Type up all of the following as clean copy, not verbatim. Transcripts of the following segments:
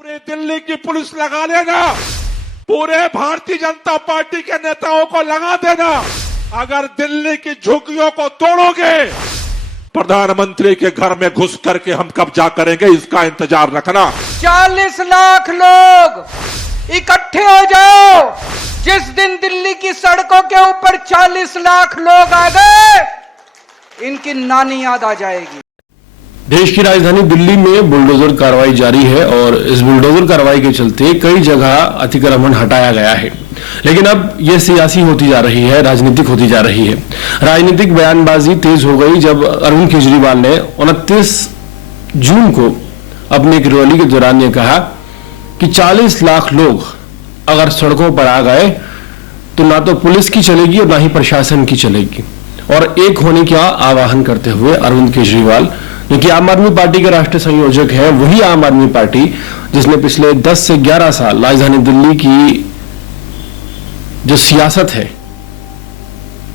पूरे दिल्ली की पुलिस लगा लेना, पूरे भारतीय जनता पार्टी के नेताओं को लगा देना। अगर दिल्ली की झुग्गियों को तोड़ोगे, प्रधानमंत्री के घर में घुस करके हम कब्जा करेंगे, इसका इंतजार रखना। 40 लाख लोग इकट्ठे हो जाओ। जिस दिन दिल्ली की सड़कों के ऊपर 40 लाख लोग आ गए, इनकी नानी याद आ जाएगी। देश की राजधानी दिल्ली में बुलडोजर कार्रवाई जारी है और इस बुलडोजर कार्रवाई के चलते कई जगह अतिक्रमण हटाया गया है। लेकिन अब यह सियासी होती जा रही है, राजनीतिक होती जा रही है। राजनीतिक बयानबाजी तेज हो गई जब अरविंद केजरीवाल ने 29 जून को अपनी एक रैली के दौरान ये कहा कि 40 लाख लोग अगर सड़कों पर आ गए तो ना तो पुलिस की चलेगी और ना ही प्रशासन की चलेगी। और एक होने का आह्वान करते हुए अरविंद केजरीवाल, जो कि आम आदमी पार्टी के राष्ट्रीय संयोजक है, वही आम आदमी पार्टी जिसने पिछले 10 से 11 साल राजधानी दिल्ली की जो सियासत है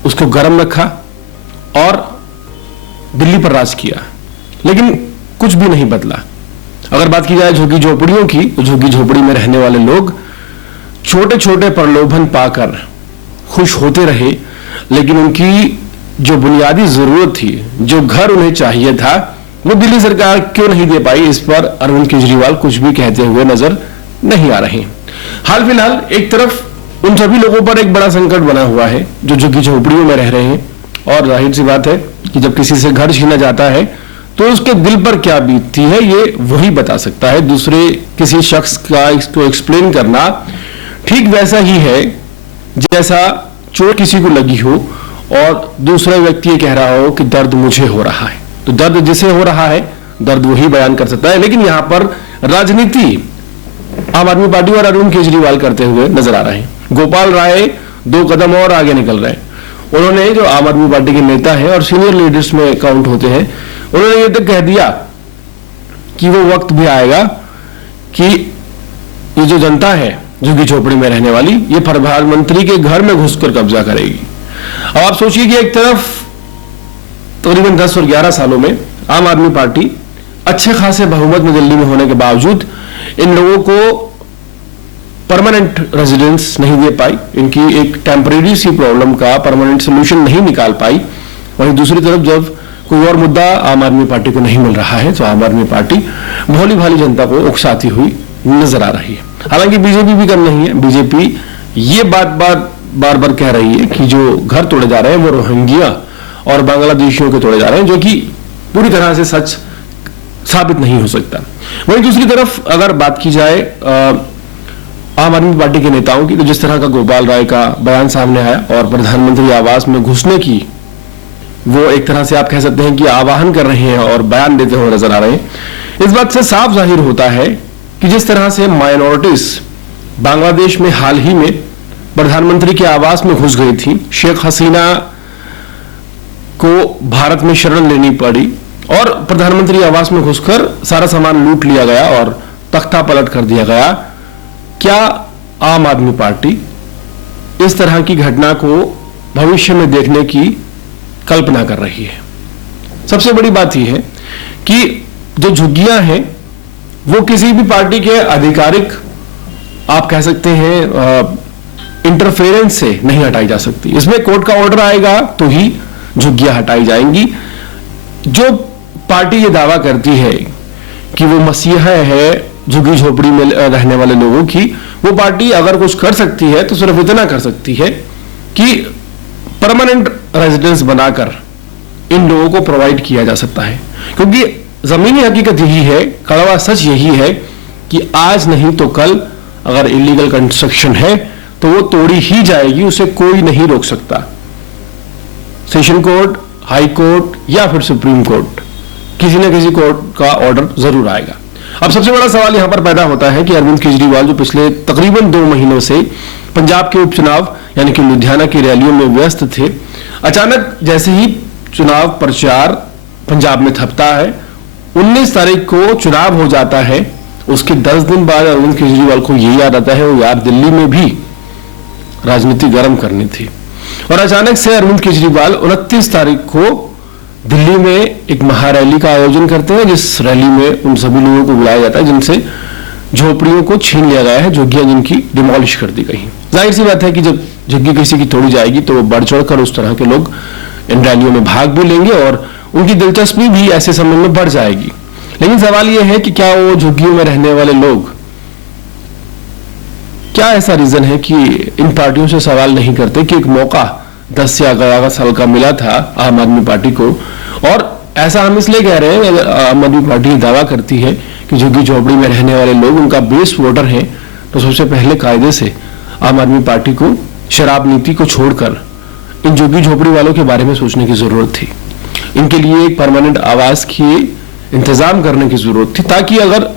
उसको गर्म रखा और दिल्ली पर राज किया, लेकिन कुछ भी नहीं बदला। अगर बात की जाए झुग्गी झोपड़ियों की, तो झुग्गी झोपड़ी में रहने वाले लोग छोटे छोटे प्रलोभन पाकर खुश होते रहे, लेकिन उनकी जो बुनियादी जरूरत थी, जो घर उन्हें चाहिए था, वो दिल्ली सरकार क्यों नहीं दे पाई, इस पर अरविंद केजरीवाल कुछ भी कहते हुए नजर नहीं आ रहे। हाल फिलहाल एक तरफ उन सभी लोगों पर एक बड़ा संकट बना हुआ है जो झुग्गी झोपड़ियों में रह रहे हैं, और जाहिर सी बात है कि जब किसी से घर छीना जाता है तो उसके दिल पर क्या बीतती है ये वही बता सकता है। दूसरे किसी शख्स का इसको एक्सप्लेन करना ठीक वैसा ही है जैसा चोट किसी को लगी हो और दूसरा व्यक्ति ये कह रहा हो कि दर्द मुझे हो रहा है। तो दर्द जिसे हो रहा है, दर्द वही बयान कर सकता है। लेकिन यहां पर राजनीति आम आदमी पार्टी और अरविंद केजरीवाल करते हुए नजर आ रहे हैं। गोपाल राय 2 कदम और आगे निकल रहे हैं। उन्होंने, जो आम आदमी पार्टी के नेता हैं और सीनियर लीडर्स में काउंट होते हैं, उन्होंने ये तक कह दिया कि वो वक्त भी आएगा कि ये जो जनता है झुग्गी झोपड़ी में रहने वाली, ये प्रधानमंत्री के घर में घुसकर कब्जा करेगी। अब आप सोचिए कि एक तरफ तकरीबन 10 और 11 सालों में आम आदमी पार्टी अच्छे खासे बहुमत में दिल्ली में होने के बावजूद इन लोगों को परमानेंट रेजिडेंस नहीं दे पाई, इनकी एक टेम्परेरी सी प्रॉब्लम का परमानेंट सोल्यूशन नहीं निकाल पाई। वहीं दूसरी तरफ जब कोई और मुद्दा आम आदमी पार्टी को नहीं मिल रहा है तो आम आदमी पार्टी भोली भाली जनता को उकसाती हुई नजर आ रही है। हालांकि बीजेपी भी कम नहीं है। बीजेपी ये बार बार कह रही है कि जो घर तोड़े जा रहे हैं वो रोहिंग्या और बांग्लादेशियों के तोड़े जा रहे हैं, जो कि पूरी तरह से सच साबित नहीं हो सकता। वहीं दूसरी तरफ अगर बात की जाए आम आदमी पार्टी के नेताओं की, तो जिस तरह का गोपाल राय का बयान सामने आया और प्रधानमंत्री आवास में घुसने की वो एक तरह से आप कह सकते हैं कि आह्वान कर रहे हैं और बयान देते हुए नजर आ रहे हैं, इस बात से साफ जाहिर होता है कि जिस तरह से माइनॉरिटीज बांग्लादेश में हाल ही में प्रधानमंत्री के आवास में घुस गई थी, शेख हसीना को भारत में शरण लेनी पड़ी और प्रधानमंत्री आवास में घुसकर सारा सामान लूट लिया गया और तख्ता पलट कर दिया गया। क्या आम आदमी पार्टी इस तरह की घटना को भविष्य में देखने की कल्पना कर रही है? सबसे बड़ी बात यह है कि जो झुग्गियां हैं वो किसी भी पार्टी के आधिकारिक, आप कह सकते हैं, इंटरफेरेंस से नहीं हटाई जा सकती। इसमें कोर्ट का ऑर्डर आएगा तो ही झुग्गियां हटाई जाएंगी। जो पार्टी ये दावा करती है कि वो मसीहा है झुग्गी झोपड़ी में रहने वाले लोगों की, वो पार्टी अगर कुछ कर सकती है तो सिर्फ इतना कर सकती है कि परमानेंट रेजिडेंस बनाकर इन लोगों को प्रोवाइड किया जा सकता है। क्योंकि जमीनी हकीकत यही है, कड़वा सच यही है कि आज नहीं तो कल अगर इलीगल कंस्ट्रक्शन है तो वो तोड़ी ही जाएगी, उसे कोई नहीं रोक सकता। सेशन कोर्ट, हाई कोर्ट या फिर सुप्रीम कोर्ट, किसी न किसी कोर्ट का ऑर्डर जरूर आएगा। अब सबसे बड़ा सवाल यहां पर पैदा होता है कि अरविंद केजरीवाल जो पिछले तकरीबन 2 महीनों से पंजाब के उपचुनाव यानी कि लुधियाना की रैलियों में व्यस्त थे, अचानक जैसे ही चुनाव प्रचार पंजाब में थपता है, 19 तारीख को चुनाव हो जाता है, उसके 10 दिन बाद अरविंद केजरीवाल को यही याद आता है, वो यार दिल्ली में भी राजनीति गर्म करनी थी। और अचानक से अरविंद केजरीवाल 29 तारीख को दिल्ली में एक महारैली का आयोजन करते हैं, जिस रैली में उन सभी लोगों को बुलाया जाता है जिनसे झोपड़ियों को छीन लिया गया है, झुग्गियां जिनकी डिमोलिश कर दी गई हैं। जाहिर सी बात है कि जब झुग्गी किसी की तोड़ी जाएगी तो बढ़ चढ़कर उस तरह के लोग इन रैलियों में भाग भी लेंगे और उनकी दिलचस्पी भी ऐसे समय में बढ़ जाएगी। लेकिन सवाल यह है कि क्या वो झुग्गियों में रहने वाले लोग, क्या ऐसा रीजन है कि इन पार्टियों से सवाल नहीं करते कि एक मौका 10 या 11 साल का मिला था आम आदमी पार्टी को, और ऐसा हम इसलिए कह रहे हैं, अगर आम आदमी पार्टी दावा करती है कि झुग्गी झोपड़ी में रहने वाले लोग उनका बेस वोटर हैं, तो सबसे पहले कायदे से आम आदमी पार्टी को शराब नीति को छोड़कर इन झुग्गी झोपड़ी वालों के बारे में सोचने की जरूरत थी। इनके लिए एक परमानेंट आवास की इंतजाम करने की जरूरत थी, ताकि अगर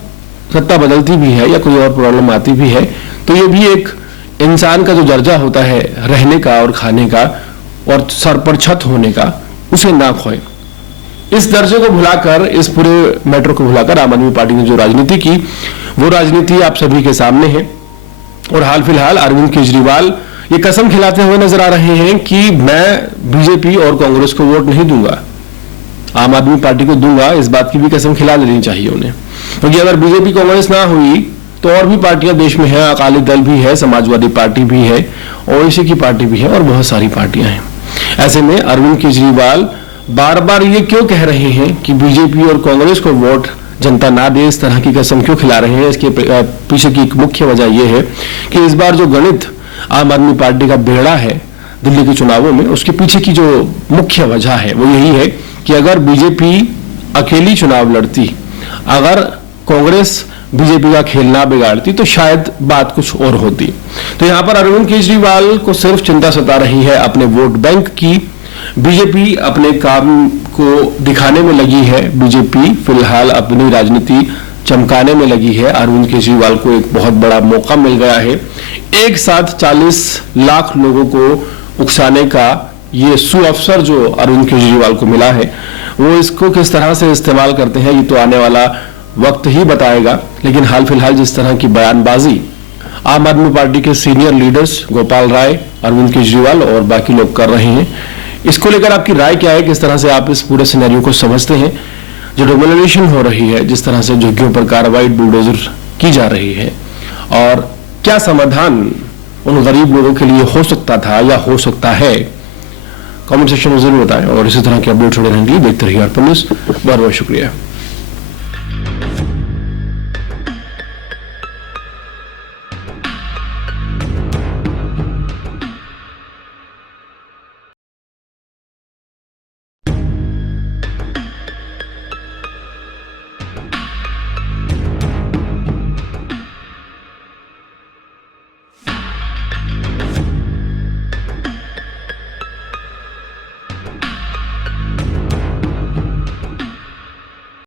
सत्ता बदलती भी है या कोई और प्रॉब्लम आती भी है तो ये भी एक इंसान का जो दर्जा होता है रहने का और खाने का और सर पर छत होने का, उसे ना खोए। इस दर्जे को भुलाकर, इस पूरे मैटर को भुलाकर आम आदमी पार्टी ने जो राजनीति की, वो राजनीति आप सभी के सामने है। और हाल फिलहाल अरविंद केजरीवाल ये कसम खिलाते हुए नजर आ रहे हैं कि मैं बीजेपी और कांग्रेस को वोट नहीं दूंगा, आम आदमी पार्टी को दूंगा। इस बात की भी कसम खिला लेनी चाहिए उन्हें, क्योंकि अगर बीजेपी कांग्रेस ना हुई तो और भी पार्टियां देश में हैं, अकाली दल भी है, समाजवादी पार्टी भी है, ओवैसी की पार्टी भी है और बहुत सारी पार्टियां हैं। ऐसे में अरविंद केजरीवाल बार बार ये क्यों कह रहे हैं कि बीजेपी और कांग्रेस को वोट जनता ना दे, इस तरह की कसम क्यों खिला रहे हैं? इसके पीछे की एक मुख्य वजह यह है कि इस बार जो गणित आम आदमी पार्टी का बिगड़ा है दिल्ली के चुनावों में, उसके पीछे की जो मुख्य वजह है वो यही है कि अगर बीजेपी अकेली चुनाव लड़ती, अगर कांग्रेस बीजेपी का खेल ना बिगाड़ती, तो शायद बात कुछ और होती। तो यहां पर अरविंद केजरीवाल को सिर्फ चिंता सता रही है अपने वोट बैंक की। बीजेपी अपने काम को दिखाने में लगी है, बीजेपी फिलहाल अपनी राजनीति चमकाने में लगी है। अरविंद केजरीवाल को एक बहुत बड़ा मौका मिल गया है, एक साथ 40 लाख लोगों को उकसाने का ये सुअवसर जो अरविंद केजरीवाल को मिला है, वो इसको किस तरह से इस्तेमाल करते हैं ये तो आने वाला वक्त ही बताएगा। लेकिन हाल फिलहाल जिस तरह की बयानबाजी आम आदमी पार्टी के सीनियर लीडर्स गोपाल राय, अरविंद केजरीवाल और बाकी लोग कर रहे हैं, इसको लेकर आपकी राय क्या है? किस तरह से आप इस पूरे सिनेरियो को समझते हैं? जो डिमोलिशन हो रही है, जिस तरह से झुग्गियों पर कार्रवाई बुलडोजर की जा रही है, और क्या समाधान उन गरीब लोगों के लिए हो सकता था या हो सकता है? कमेंट सेक्शन में जरूर बताएं और इसी तरह के अपडेट छोड़े रहने के लिए देखते रहिए अर्पण न्यूज़। बहुत बहुत शुक्रिया।